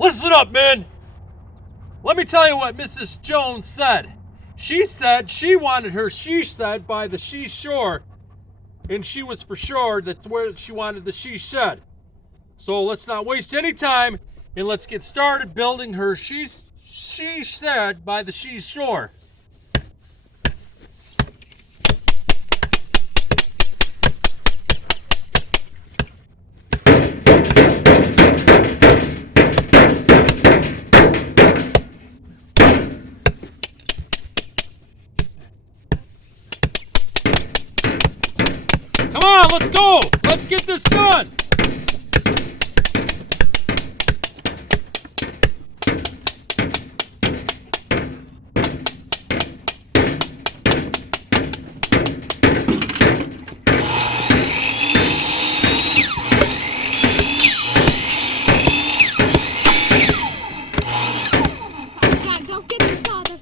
Listen up, men. Let me tell you what Mrs. Jones said. She said she wanted her she shed by the she shore, and she was for sure that's where she wanted the she shed. So let's not waste any time, and let's get started building her she shed by the she shore. Come on, let's go. Let's get this done. Dad, go get the sawdust.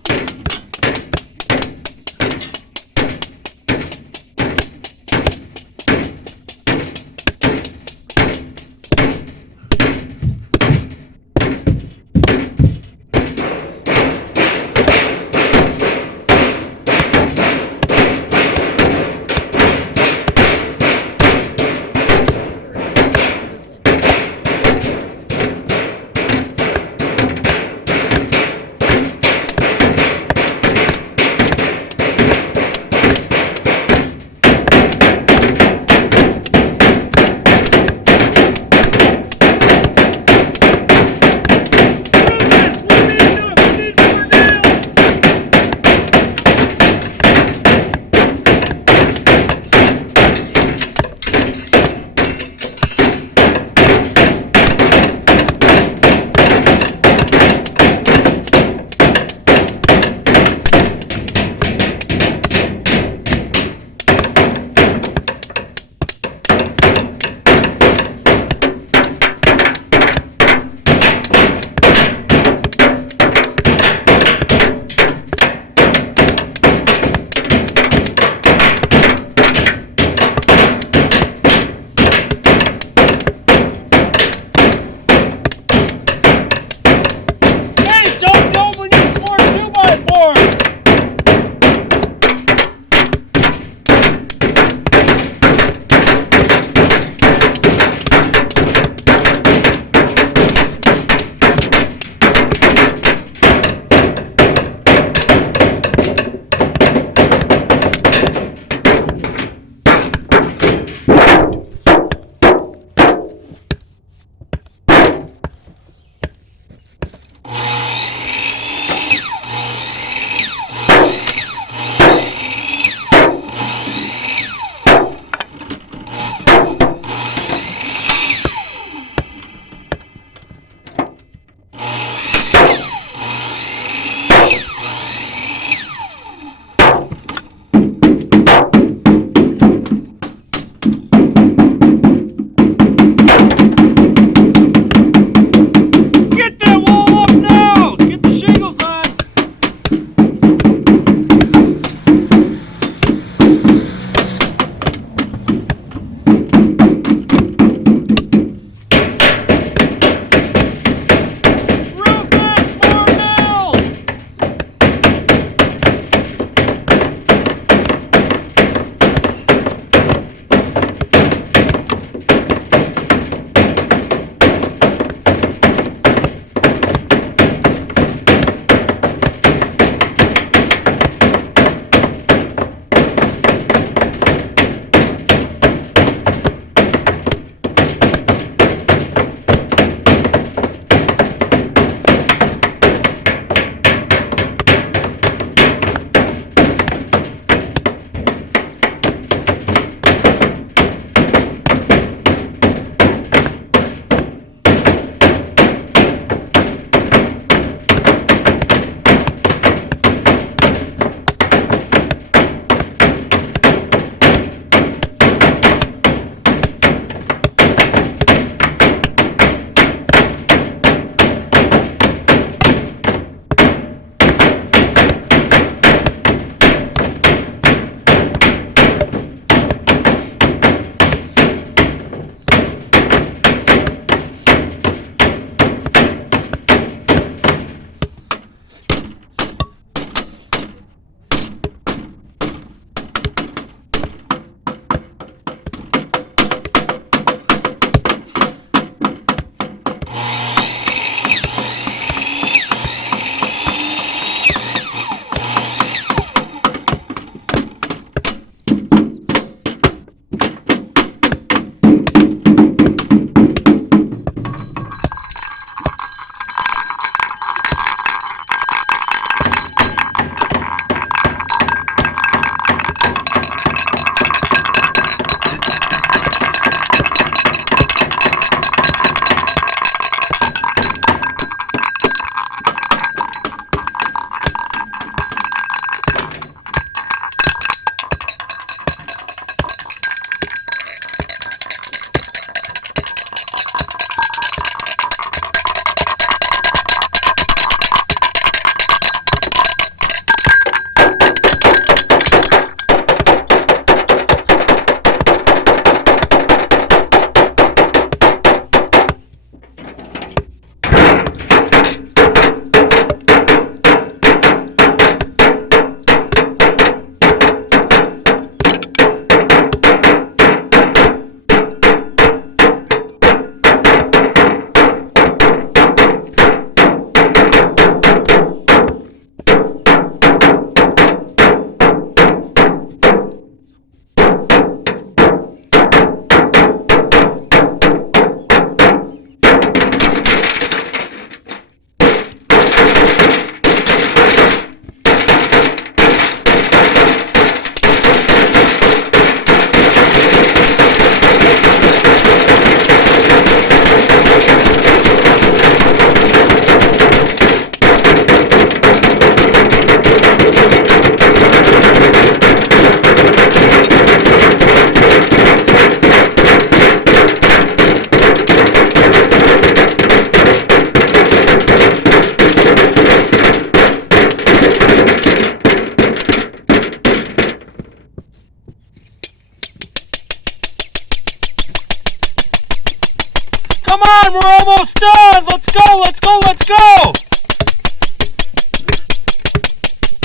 almost done. Let's go, let's go, let's go.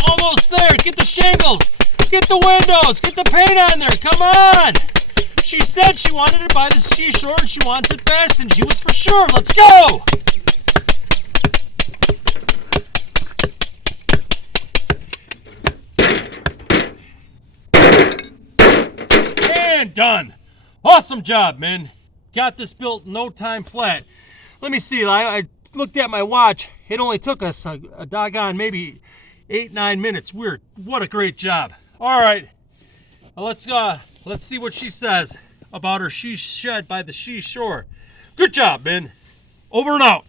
Almost there. Get the shingles. Get the windows. Get the paint on there. Come on. She said she wanted it by the seashore and she wants it fast and she was for sure. Let's go. And done. Awesome job, man. Got this built in no time flat. Let me see. I looked at my watch. It only took us a doggone maybe 8-9 minutes. Weird. What a great job. All right. Let's see what she says about her she shed by the seashore. Good job, man. Over and out.